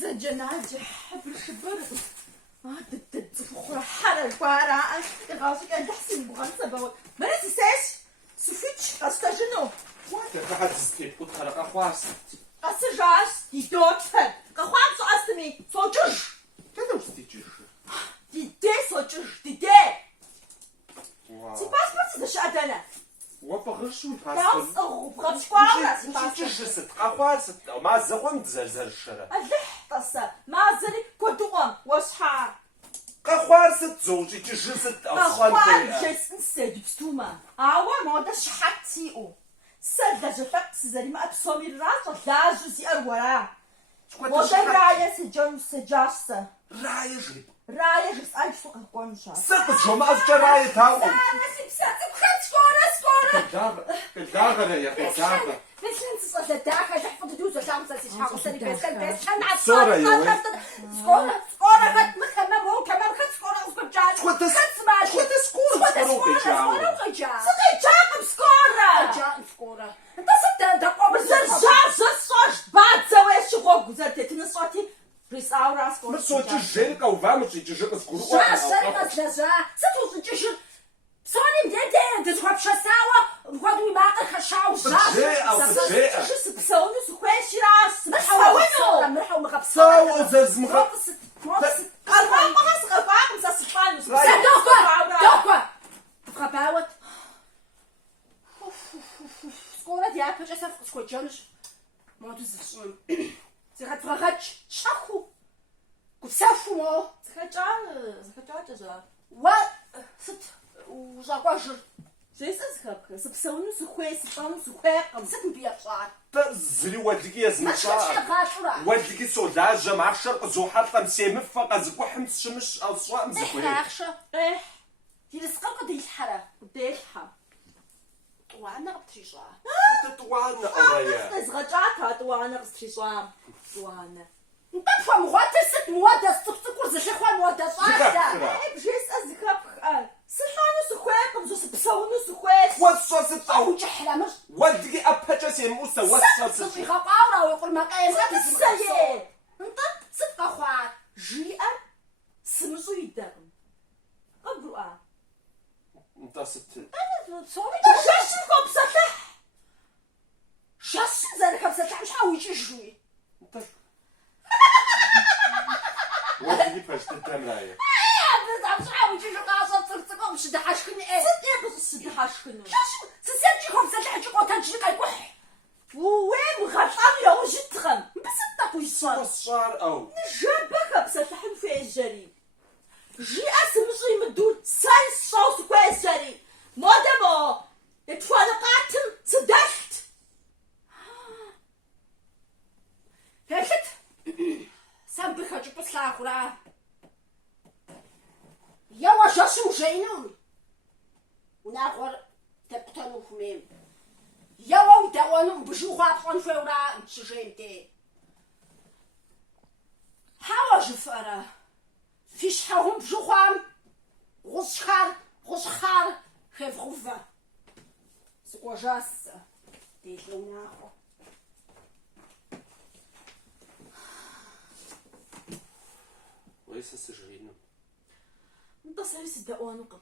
زجناجح بالشبر تفخر حر القارة غاسك أنت حسين بغنسة بوا مرة تساش سوفيتش أستاجنو وانت قاعد تستيب وتخرق أخواس أسجاس دي دوتفن قخوان سو أستمي سو جوج كذا وستيجيش دي سو جوج دي سي باسبورت ده شأدنا وبغشو ناس الباسبورت أغو بغبش قارة سي باسبورت جست أخواس وما زغون تزرزر الشرع ألح تصا ما زري كدوم وشحار أخواس تزوجي جست أخوان أصلا جسن سيد بستوما أوا ما داش حتى أو سد جفت زري ما أبصمي الراس لا جزي أرولا وده راية سجن سجاسة راية جري راية جس أي سوق قنشة ست جمعة راية تاو أنا سبسات بخد سكورة كالداغرة يا كالداغرة بس انت صرت داخل تحفظ دوزة خمسة تشحق سري بس حنا صورة يا وين سكورة خد مخمم هو كمان خد سكورة وسكور جان شكوت سماش شكوت سكورة سكورة سقي جاقب سكورة انت صرت دقوا بزرجاج زصوش بعد زواج شغوك زرت تنصوتي ريس أورا سكورة مرسو تجيلك أو فامش تجيلك سكورة جا سرقة زجا ستوصل تجيل سوني مدينة تزوج شساوة وغدوي باقي خشاو بتجيء شو سبسونو سخواشي راس بسونو مرحو مغبسونو ساو زز مغب الرام مغس غفاق مساسفان دوكوا غباوت سكورة ديال باش اسف سكوت جونش ما تزفشون زغت فغاتش شاخو كسافو مو زغتال جا و ست وزاقواجر جيسا زخبك سبسونو سخوي سبانو سخوي ست بيشار تزري ودقي يا زمشار ودقي سوداجة مع الشرق زوحر تمسي مفقة زكو حمس شمش أو صواء مزكوين إحراخشة دي رسقك دي الحرة دي الحرة طوانا غبتريشا تطوانا أرايا زغجاتها طوانا غبتريشا طوانا نطفى مغواتر ست موادة سكسكور زي خوان موادة صاحدة بجيس أزكبك سلطانو سخويكم زو سبسونو سخويك وصو ستاو جحلمش ودقي أبهجة سيموسا وصو ستي غباورة ويقول ما قايم ستي انت صدق أخوات جيئا سمزو يدرم قبلوا انت ست صومي جاشنكم بسطح جاشن زارك بسطح مش حاويجي جوي انت ودقي فاش تدمرايا مش حاويجي جو قاصد صرتكم شد حاشكني ايه صدق بس شد حاشكني جاشن سسرجيكم بسطح جيكو تنجي قيقوح وين مغطام يوم جتخم بس تطوي الصار الصار أو نجابك بسطح في الجري جي اسمزي مدود ساي صوص كويس جري مودمو اتفالقاتم صدحت هكت سبخ جبت ساخرا يوا جاسو جينون وناخر تقتلوا فمين يوا ودوانو بجوخات خون فورا نتشجينتي حاوا جفرة فيش حاهم بجوخام غشخار خيف غفة سكوا جاس ديتلو ناخو ويسا سجرينو انت ساري سدقوانو قم